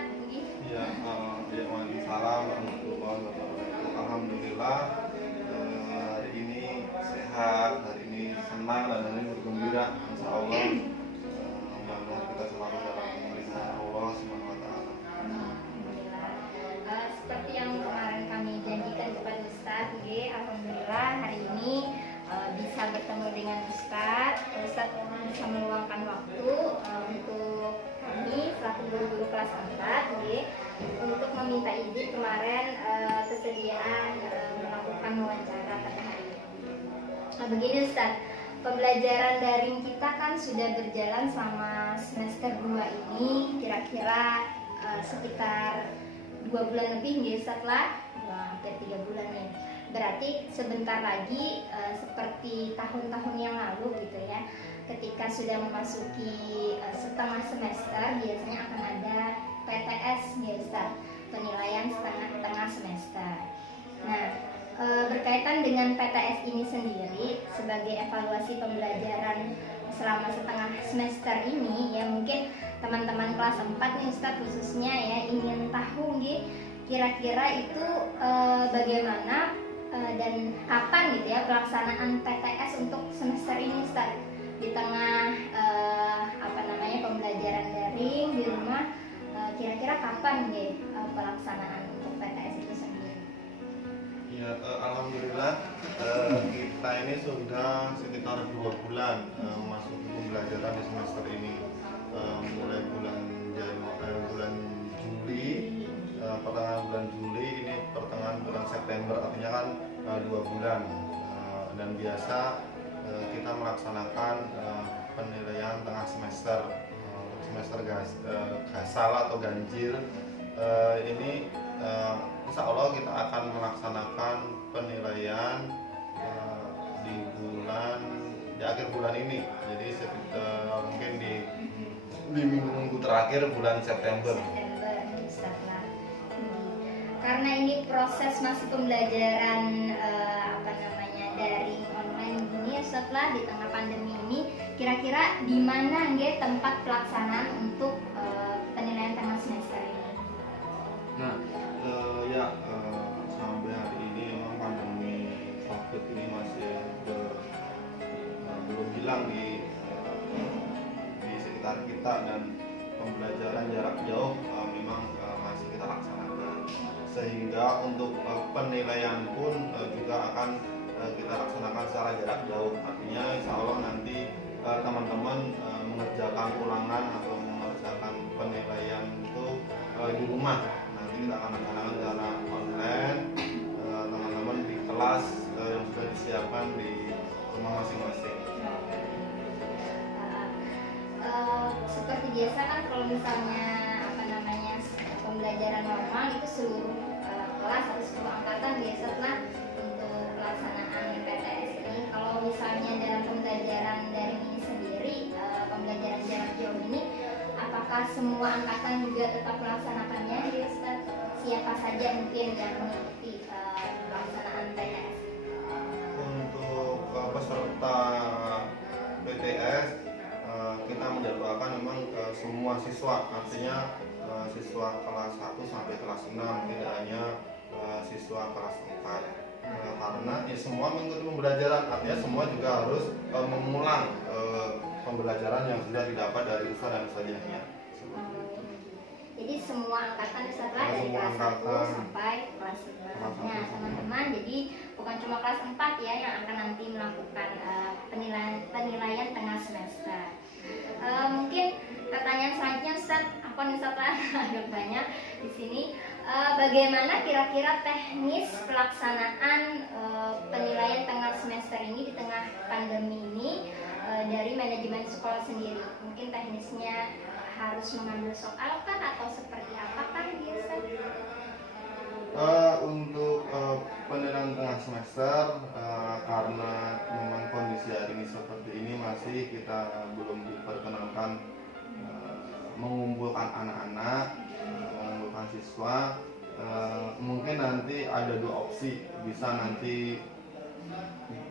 Ustaz? Ya, waalaikumsalam warahmatullahi wabarakatuh. Alhamdulillah, hari ini sehat, hari ini senang dan hari ini bergembira. Insya Allah, mudah-mudahan kita selalu dalam pemerintahan Allah Subhanahu Wa Taala. Alhamdulillah. Seperti yang kemarin kami janjikan kepada Ustadz, alhamdulillah hari ini bisa bertemu dengan Ustadz bisa meluangkan waktu untuk kami selaku guru-guru kelas 4 untuk meminta izin kemarin kesediaan melakukan wawancara pada hari ini. Begini Ustadz, pembelajaran daring kita kan sudah berjalan selama semester 2 ini kira-kira sekitar 2 bulan lebih nih setelah hampir 3 bulan nih. Berarti sebentar lagi seperti tahun-tahun yang lalu gitu ya, ketika sudah memasuki setengah semester biasanya akan ada PTS nih Ustaz, penilaian setengah semester. Nah, berkaitan dengan PTS ini sendiri sebagai evaluasi pembelajaran selama setengah semester ini ya, mungkin teman-teman kelas 4 nih Ustaz khususnya ya ingin tahu kira-kira itu bagaimana dan kapan gitu ya pelaksanaan PTS untuk semester ini Ustaz, di tengah pembelajaran daring di rumah, kira-kira kapan pelaksanaan untuk PTS itu sendiri? Ya, alhamdulillah kita ini sudah sekitar 2 bulan masuk pembelajaran di semester ini, mulai bulan Juli, pertengahan bulan Juli ini pertengahan bulan September, artinya kan 2 bulan, dan biasa kita melaksanakan penilaian tengah semester, gasal atau ganjil. Ini insya Allah kita akan melaksanakan penilaian di akhir bulan ini, jadi mungkin di minggu-minggu terakhir bulan September. Karena ini proses masih pembelajaran daring online gini setelah di tengah pandemi ini, kira-kira di mana tempat pelaksanaan untuk penilaian tengah semester ini? Nah, sampai hari ini memang pandemi COVID ini masih belum hilang di sekitar kita, dan pembelajaran jarak jauh memang masih kita laksanakan, sehingga untuk penilaian pun juga akan kita laksanakan secara jarak jauh. Artinya insya Allah nanti teman-teman mengerjakan ulangan atau mengerjakan penilaian itu di rumah. Nanti kita akan laksanakan secara online, teman-teman di kelas yang sudah disiapkan di rumah masing-masing. Seperti biasa kan kalau misalnya pembelajaran normal itu seluruh kelas atau seluruh angkatan biasa lah untuk pelaksanaan PTS ini. Kalau misalnya dalam pembelajaran daring ini sendiri, pembelajaran jarak jauh ini, apakah semua angkatan juga tetap melaksanakannya ya Ustaz? Siapa saja mungkin yang mengikuti pelaksanaan PTS? Untuk peserta PTS kita menjadwalkan memang semua siswa, artinya siswa kelas 1 sampai kelas 6, tidak hanya siswa kelas 4, karena ya semua mengikuti pembelajaran, artinya semua juga harus mengulang pembelajaran yang sudah didapat dari ustaz dan ustazahnya. Jadi semua angkatan setelah dari kelas 1 sampai kelas 5. Nah teman-teman, jadi bukan cuma kelas 4 ya yang akan nanti melakukan penilaian tengah semester. Mungkin pertanyaan selanjutnya Ustaz, agak banyak di sini. Bagaimana kira-kira teknis pelaksanaan penilaian tengah semester ini di tengah pandemi ini dari manajemen sekolah sendiri? Mungkin teknisnya harus mengambil soal kan atau seperti apakah biasa? Untuk penilaian tengah semester, karena memang kondisi hari ini seperti ini, masih kita belum diperkenankan mengumpulkan anak-anak, mengumpulkan siswa. Mungkin nanti ada 2 opsi, bisa nanti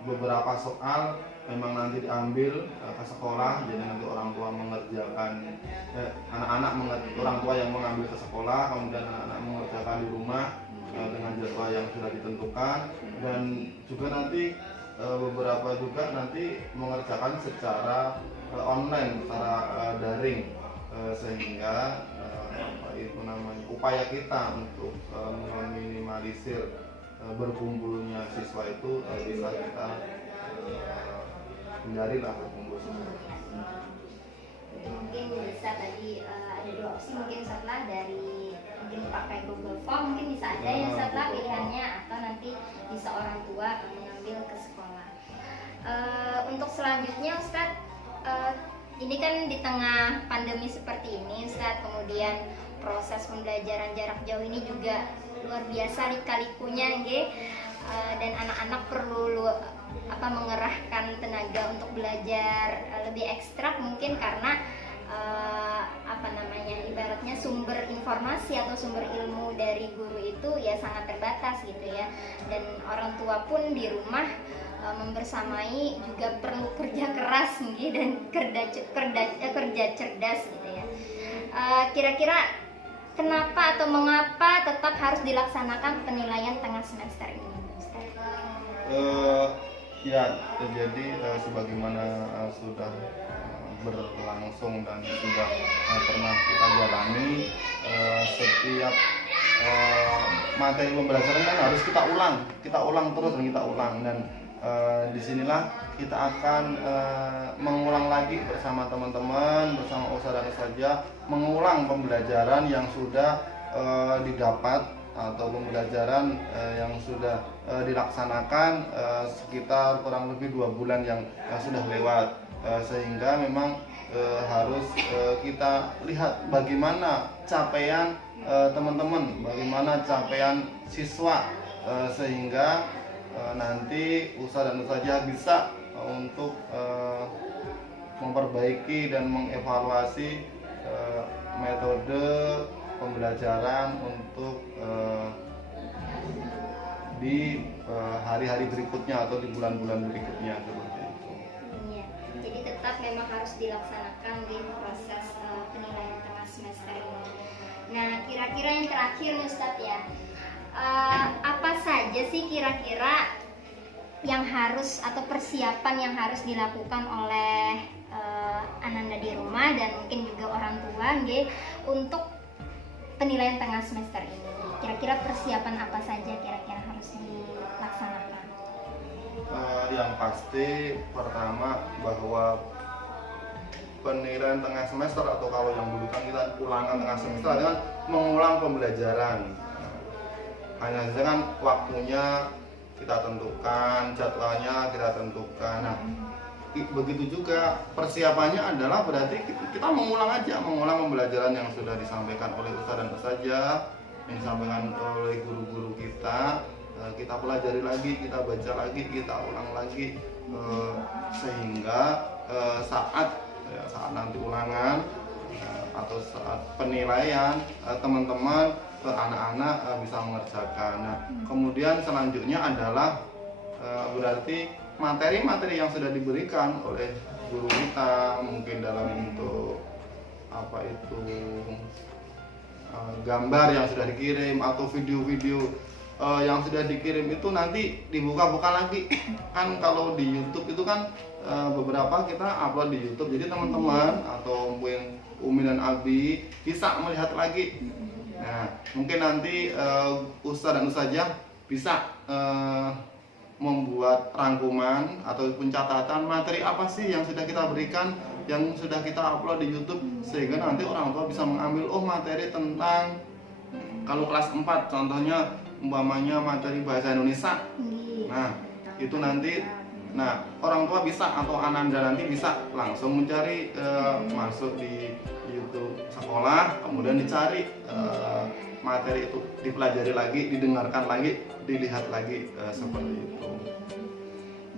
beberapa soal memang nanti diambil ke sekolah, jadi nanti orang tua mengerjakan orang tua yang mengambil ke sekolah, kemudian anak-anak mengerjakan di rumah dengan jadwal yang sudah ditentukan, dan juga nanti beberapa juga nanti mengerjakan secara online, secara daring, sehingga upaya kita untuk meminimalisir berkumpulnya siswa itu bisa kita hindari lah berkumpul siswa. Mungkin bisa tadi ada 2 opsi, mungkin setelah dari mungkin pakai Google Form, mungkin bisa ada yang setelah pilihannya, atau nanti bisa orang tua mengambil ke sekolah. Untuk selanjutnya Ustadz, ini kan di tengah pandemi seperti ini Ustadz, kemudian proses pembelajaran jarak jauh ini juga luar biasa lika-likunya dan anak-anak perlu mengerahkan tenaga untuk belajar lebih ekstrak, mungkin karena ibaratnya sumber informasi atau sumber ilmu dari guru itu ya sangat terbatas gitu ya, dan orang tua pun di rumah membersamai juga perlu kerja keras dan kerja cerdas gitu ya. Kira-kira kenapa atau mengapa tetap harus dilaksanakan penilaian tengah semester ini, Ustaz? Jadi sebagaimana sudah berlangsung dan sudah pernah kita jalani, setiap materi pembelajaran kan harus kita ulang terus dan disinilah kita akan mengulang lagi bersama teman-teman, bersama ustadz dan ustazah, mengulang pembelajaran yang sudah didapat atau pembelajaran yang sudah dilaksanakan sekitar kurang lebih 2 bulan yang sudah lewat, sehingga memang harus kita lihat bagaimana capaian teman-teman, bagaimana capaian siswa, sehingga nanti ustadz dan ustazah bisa untuk memperbaiki dan mengevaluasi metode pembelajaran untuk di hari-hari berikutnya atau di bulan-bulan berikutnya seperti itu. Iya, jadi tetap memang harus dilaksanakan di proses penilaian tengah semester ini. Nah, kira-kira yang terakhir nih Ustadz ya, apa saja sih kira-kira yang harus atau persiapan yang harus dilakukan oleh Ananda di rumah dan mungkin juga orang tua untuk penilaian tengah semester ini? Kira-kira persiapan apa saja kira-kira harus dilaksanakan? Yang pasti pertama bahwa penilaian tengah semester, atau kalau yang dulu kan kita ulangan tengah semester adalah mengulang pembelajaran. Hanya saja kan waktunya kita tentukan, jadwalnya kita tentukan. Nah, begitu juga persiapannya adalah berarti kita mengulang pembelajaran yang sudah disampaikan oleh ustadz dan ustazah, yang disampaikan oleh guru-guru kita pelajari lagi, kita baca lagi, kita ulang lagi, sehingga saat nanti ulangan atau saat penilaian teman-teman anak-anak bisa mengerjakan. Nah, kemudian selanjutnya adalah berarti materi-materi yang sudah diberikan oleh guru kita, mungkin dalam bentuk gambar yang sudah dikirim atau video-video yang sudah dikirim itu nanti dibuka-buka lagi. Kan kalau di YouTube itu kan beberapa kita upload di YouTube, jadi teman-teman atau mungkin Umi dan Abi bisa melihat lagi. Nah, mungkin nanti ustadz dan ustazah bisa membuat rangkuman ataupun catatan materi apa sih yang sudah kita berikan, yang sudah kita upload di YouTube, sehingga nanti orang tua bisa mengambil materi tentang, kalau kelas 4 contohnya umpamanya materi bahasa Indonesia. Nah, itu nanti orang tua bisa atau Ananda nanti bisa langsung mencari, masuk di YouTube sekolah, kemudian dicari materi itu, dipelajari lagi, didengarkan lagi, dilihat lagi, seperti itu.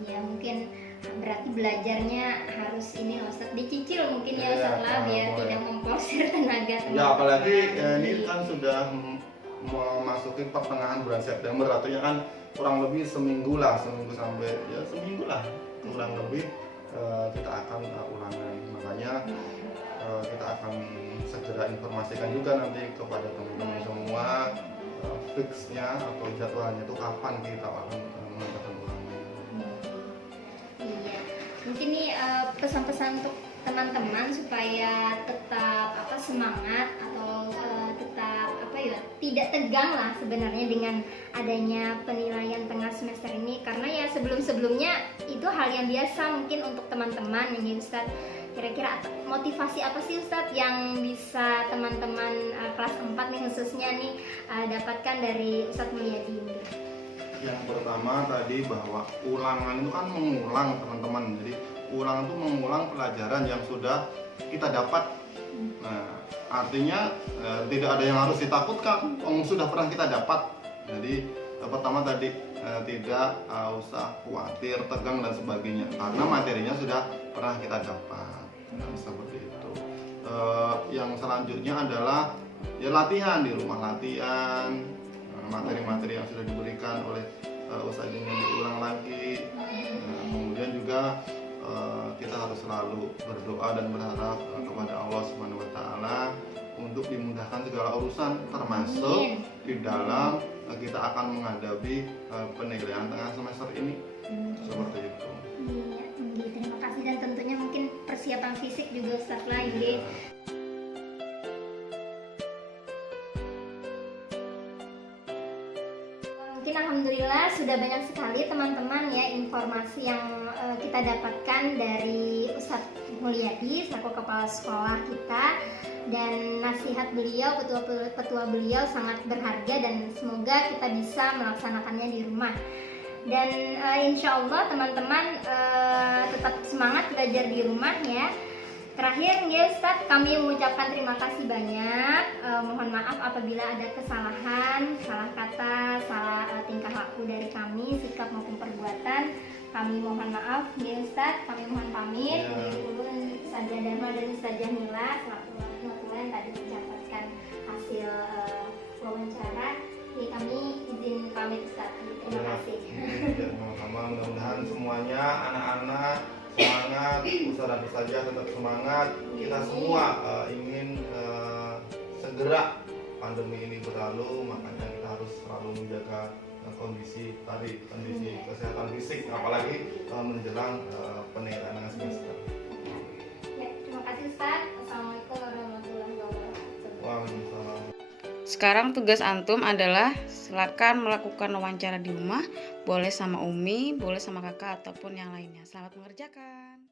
Ya, mungkin berarti belajarnya harus Ustadz dicicil mungkin ya Ustadz lah, biar tidak memporsir tenaga. Ya, apalagi ini kan sudah memasuki pertengahan bulan September, artinya kan kurang lebih seminggu sampai seminggu lah kurang lebih kita akan ulangan. Makanya kita akan segera informasikan juga nanti kepada teman-teman semua fixnya atau jadwalnya itu kapan kita akan mengadakan ulangan. Iya, mungkin nih pesan-pesan untuk teman-teman supaya tetap semangat atau tetap tidak tegang lah sebenarnya dengan adanya penilaian tengah semester ini, karena ya sebelum-sebelumnya itu hal yang biasa mungkin untuk teman-teman yang Ustadz. Kira-kira motivasi apa sih Ustadz yang bisa teman-teman kelas 4 nih khususnya nih dapatkan dari Ustadz Mulyadi ini? Yang pertama tadi bahwa ulangan itu kan mengulang teman-teman. Jadi ulangan itu mengulang pelajaran yang sudah kita dapat. Nah, artinya tidak ada yang harus ditakutkan, sudah pernah kita dapat. Jadi pertama tadi tidak usah khawatir, tegang dan sebagainya, karena materinya sudah pernah kita dapat. Nah, seperti itu. Yang selanjutnya adalah ya latihan di rumah, latihan materi-materi yang sudah diberikan oleh Ustadznya diulang lagi. Kemudian juga kita harus selalu berdoa dan berharap kepada Allah Subhanahu wa taala untuk dimudahkan segala urusan, termasuk di dalam kita akan menghadapi penilaian tengah semester ini. Seperti itu. Iya, terima kasih, dan tentunya mungkin persiapan fisik juga Ustadz lagi. Mungkin alhamdulillah sudah banyak sekali teman-teman ya informasi yang kita dapatkan dari Ustadz Mulyadi selaku kepala sekolah kita, dan nasihat beliau, petua beliau sangat berharga dan semoga kita bisa melaksanakannya di rumah. Dan insya Allah teman-teman tetap semangat belajar di rumah ya. Terakhir ya Ustadz, kami mengucapkan terima kasih banyak. Mohon maaf apabila ada kesalahan, salah kata, salah tingkah laku dari kami, sikap maupun perbuatan. Kami mohon maaf ya Ustadz, kami mohon pamit. Dulu Ustadzah Dharma dan Ustadzah Mila selaku yang tadi mendapatkan hasil wawancara. Jadi kami izin pamit Ustadz. Terima kasih. Sama-sama, mudah-mudahan semuanya anak-anak semangat, usaha saja tetap semangat. Kita semua ingin segera pandemi ini berlalu, makanya kita harus selalu menjaga kondisi kesehatan fisik, apalagi menjelang penilaian tengah semester. Ya, terima kasih Ustadz. Assalamualaikum warahmatullahi wabarakatuh. Waalaikumsalam. Sekarang tugas antum adalah silakan melakukan wawancara di rumah, boleh sama Umi, boleh sama kakak ataupun yang lainnya. Selamat mengerjakan.